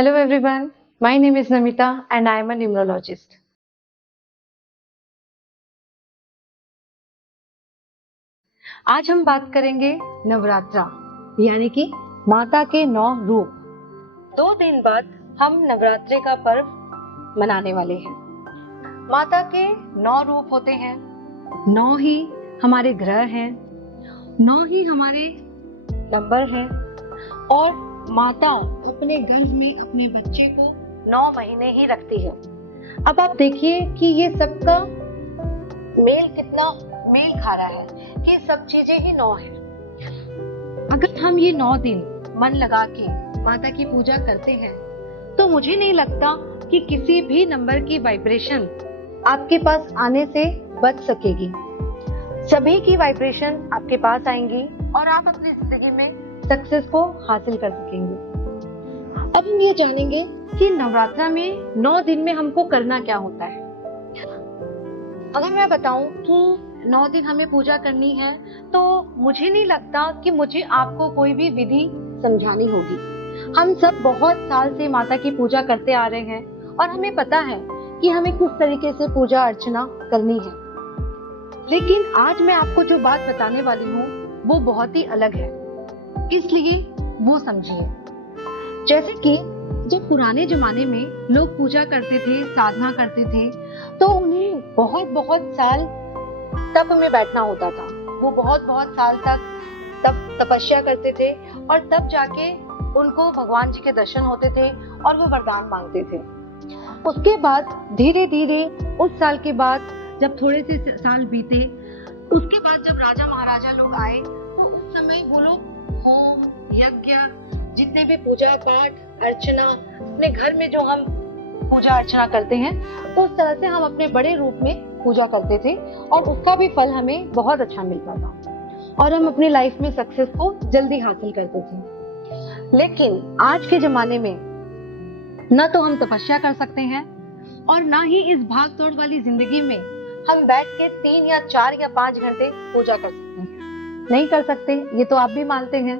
Hello everyone, my name is Namita and I am a numerologist. आज हम बात करेंगे नवरात्रा यानी कि माता के 9 रूप। 2 दिन बाद हम नवरात्रे का पर्व मनाने वाले हैं। माता के 9 रूप होते हैं, 9 ही हमारे ग्रह हैं, 9 ही हमारे नंबर हैं और माता अपने गर्भ में अपने बच्चे को 9 महीने ही रखती है। अब आप देखिए कि ये सबका मेल कितना मेल खा रहा है कि सब चीजें ही 9 है। अगर हम ये 9 दिन मन लगा के माता की पूजा करते हैं तो मुझे नहीं लगता कि किसी भी नंबर की वाइब्रेशन आपके पास आने से बच सकेगी। सभी की वाइब्रेशन आपके पास आएंगी और आप अपनी जिंदगी में सक्सेस को हासिल कर सकेंगे। अब हम ये जानेंगे कि नवरात्रा में 9 दिन में हमको करना क्या होता है। अगर मैं बताऊं कि 9 दिन हमें पूजा करनी है तो मुझे नहीं लगता कि मुझे आपको कोई भी विधि समझानी होगी। हम सब बहुत साल से माता की पूजा करते आ रहे हैं और हमें पता है कि हमें किस तरीके से पूजा अर्चना करनी है। लेकिन आज मैं आपको जो बात बताने वाली हूँ वो बहुत ही अलग है, इसलिए वो समझिए। जैसे कि जब पुराने जमाने में लोग पूजा करते थे, साधना करते थे, तो उन्हें बहुत बहुत साल तप में बैठना होता था। वो बहुत बहुत साल तक तपस्या करते थे और तब जाके उनको भगवान जी के दर्शन होते थे और वो वरदान मांगते थे। उसके बाद धीरे धीरे उस साल के बाद जब थोड़े से साल बीते, उसके बाद जब राजा महाराजा लोग आए तो उस समय वो लोग होम यज्ञ जितने भी पूजा पाठ अर्चना अपने घर में जो हम पूजा अर्चना करते हैं उस तरह से हम अपने बड़े रूप में पूजा करते थे और उसका भी फल हमें बहुत अच्छा मिलता था और हम अपनी लाइफ में सक्सेस को जल्दी हासिल करते थे। लेकिन आज के जमाने में न तो हम तपस्या कर सकते हैं और ना ही इस भाग दौड़ वाली जिंदगी में हम बैठ के 3 या 4 या 5 घंटे पूजा कर सकते हैं। नहीं कर सकते, ये तो आप भी मानते हैं,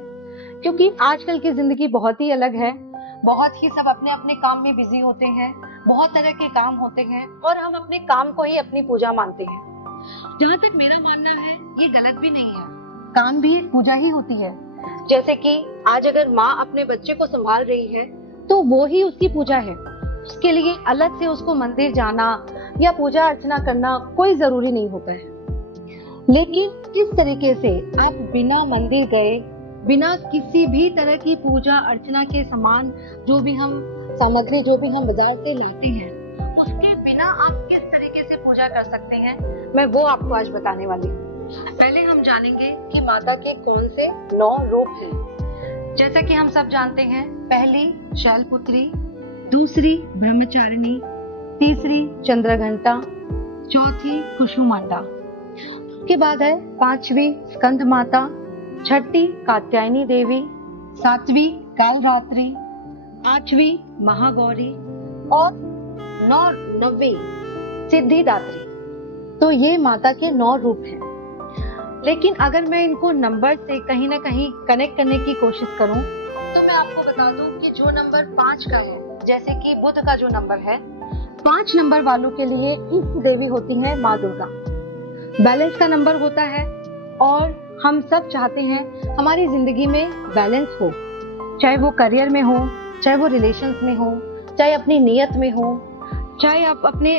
क्योंकि आजकल की जिंदगी बहुत ही अलग है। बहुत ही सब अपने अपने काम में बिजी होते हैं, बहुत तरह के काम होते हैं और हम अपने काम को ही अपनी पूजा मानते हैं। जहाँ तक मेरा मानना है ये गलत भी नहीं है, काम भी एक पूजा ही होती है। जैसे कि आज अगर माँ अपने बच्चे को संभाल रही है तो वो ही उसकी पूजा है। उसके लिए अलग से उसको मंदिर जाना या पूजा अर्चना करना कोई जरूरी नहीं होता है। लेकिन किस तरीके से आप बिना मंदिर गए, बिना किसी भी तरह की पूजा अर्चना के सामान जो भी हम सामग्री जो भी हम बाजार से लाते हैं उसके बिना आप किस तरीके से पूजा कर सकते हैं, मैं वो आपको आज बताने वाली हूँ। पहले हम जानेंगे कि माता के कौन से 9 रूप हैं। जैसा कि हम सब जानते हैं, पहली शैलपुत्री, दूसरी ब्रह्मचारिणी, तीसरी चंद्रघंटा, चौथी कुसुमांडा, के बाद है 5वीं स्कंद माता, 6ठी कात्यायनी देवी, 7वीं कालरात्रि, 8वीं महागौरी और 9वीं सिद्धिदात्री। तो ये माता के 9 रूप हैं। लेकिन अगर मैं इनको नंबर से कहीं ना कहीं कनेक्ट करने की कोशिश करूं तो मैं आपको बता दूं कि जो नंबर 5 का है, जैसे कि बुध का जो नंबर है, 5 नंबर वालों के लिए इष्ट देवी होती है माँ दुर्गा। बैलेंस का नंबर होता है और हम सब चाहते हैं हमारी जिंदगी में बैलेंस हो, चाहे वो करियर में हो, चाहे वो रिलेशंस में हो, चाहे अपनी नियत में हो, चाहे आप अपने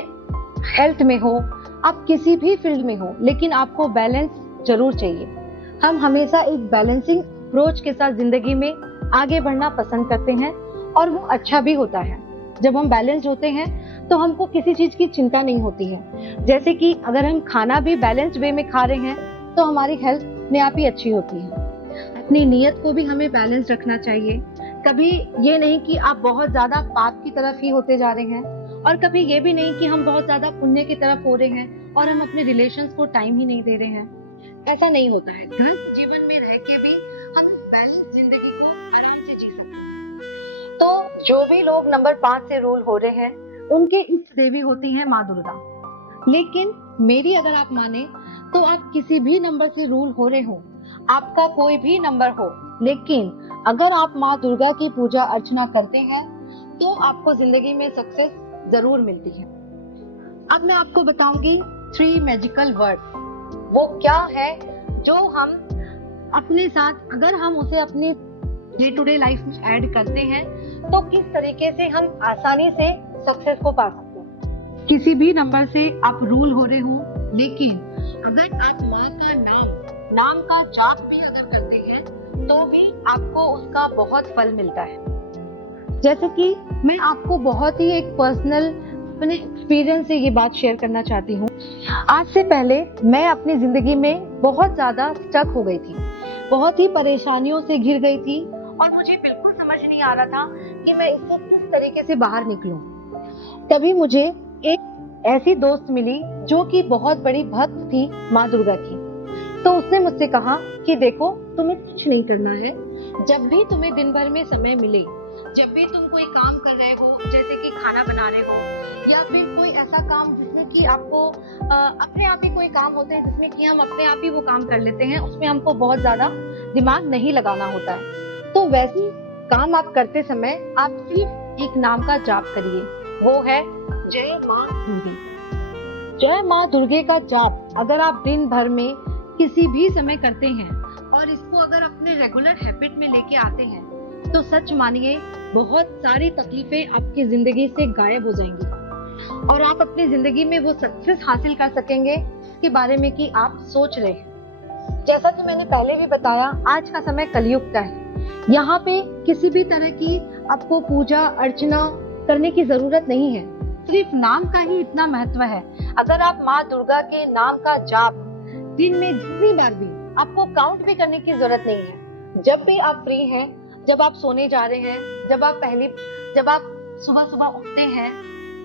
हेल्थ में हो, आप किसी भी फील्ड में हो, लेकिन आपको बैलेंस जरूर चाहिए। हम हमेशा एक बैलेंसिंग अप्रोच के साथ जिंदगी में आगे बढ़ना पसंद करते हैं और वो अच्छा भी होता है। जब हम बैलेंस्ड होते हैं तो हमको किसी चीज की चिंता नहीं होती है। जैसे कि अगर हम खाना भी बैलेंस्ड वे में खा रहे हैं तो हमारी हेल्थ अपने आप ही अच्छी होती है। अपनी नियत को भी हमें बैलेंस रखना चाहिए। कभी ये नहीं कि आप बहुत ज्यादा पाप की तरफ ही होते जा रहे हैं और कभी ये भी नहीं कि हम बहुत ज्यादा पुण्य की तरफ हो रहे हैं और हम अपने रिलेशंस को टाइम ही नहीं दे रहे हैं। ऐसा नहीं होता है। गृहस्थ जीवन में रह के भी हम बैलेंस जिंदगी को आराम से जी सकते हैं। तो जो भी लोग नंबर 5 से रूल हो रहे हैं उनके इष्ट देवी होती है माँ दुर्गा। लेकिन मेरी अगर आप माने तो आप किसी भी नंबर से रूल हो रहे हो, आपका कोई भी नंबर हो, लेकिन अगर आप माँ दुर्गा की पूजा अर्चना करते हैं तो आपको जिंदगी में सक्सेस जरूर मिलती है। अब मैं आपको बताऊंगी 3 मैजिकल वर्ड। वो क्या है जो हम अपने साथ, अगर हम उसे अपनी डे टू डे लाइफ में ऐड करते हैं तो किस तरीके से हम आसानी से सक्सेस को पा सकते हैं। किसी भी नंबर से आप रूल हो रहे हो, लेकिन अगर आप माँ का नाम का जाप भी अगर करते हैं तो भी आपको उसका बहुत फल मिलता है। जैसे कि मैं आपको बहुत ही एक पर्सनल अपने एक्सपीरियंस से ये बात शेयर करना चाहती हूँ। आज से पहले मैं अपनी जिंदगी में बहुत ज्यादा स्टक हो गई थी, बहुत ही परेशानियों से घिर गई थी और मुझे बिल्कुल समझ नहीं आ रहा था कि मैं इससे किस तरीके से बाहर निकलूं। तभी मुझे एक ऐसी दोस्त मिली जो कि बहुत बड़ी भक्त थी माँ दुर्गा की। तो उसने मुझसे कहा कि देखो, तुम्हें कुछ नहीं करना है। जब भी तुम्हें दिन भर में समय मिले, जब भी तुम कोई काम कर रहे हो, जैसे कि खाना बना रहे हो या फिर कोई ऐसा काम जिसमें कि आपको अपने आप ही कोई काम होते हैं जिसमें कि हम अपने आप ही वो काम कर लेते हैं, उसमें हमको बहुत ज्यादा दिमाग नहीं लगाना होता है। तो वैसे काम आप करते समय आप सिर्फ एक नाम का जाप करिए, वो है जय माँ दुर्गे। जय माँ दुर्गे का जाप अगर आप दिन भर में किसी भी समय करते हैं और इसको अगर अपने रेगुलर हैबिट में लेके आते हैं तो सच मानिए बहुत सारी तकलीफें आपकी जिंदगी से गायब हो जाएंगी और आप अपनी जिंदगी में वो सक्सेस हासिल कर सकेंगे इसके बारे में कि आप सोच रहे हैं। जैसा कि मैंने पहले भी बताया, आज का समय कलयुग का है। यहाँ पे किसी भी तरह की आपको पूजा अर्चना करने की जरूरत नहीं है, सिर्फ नाम का ही इतना महत्व है। अगर आप माँ दुर्गा के नाम का जाप दिन में जितनी बार भी, आपको काउंट भी करने की जरूरत नहीं है। जब भी आप फ्री हैं, जब आप सोने जा रहे हैं, जब आप सुबह सुबह उठते हैं,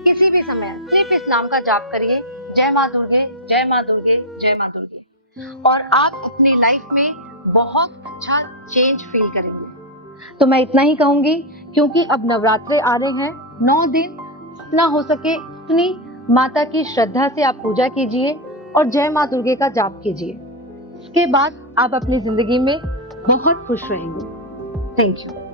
किसी भी समय सिर्फ इस नाम का जाप करिए, जय माँ दुर्गे, जय माँ दुर्गे, जय माँ दुर्गे, और आप अपनी लाइफ में बहुत अच्छा चेंज फील करेंगे। तो मैं इतना ही कहूंगी, क्योंकि अब नवरात्रे आ रहे हैं, 9 दिन जितना हो सके उतनी माता की श्रद्धा से आप पूजा कीजिए और जय माँ दुर्गे का जाप कीजिए। इसके बाद आप अपनी जिंदगी में बहुत खुश रहेंगे। Thank you.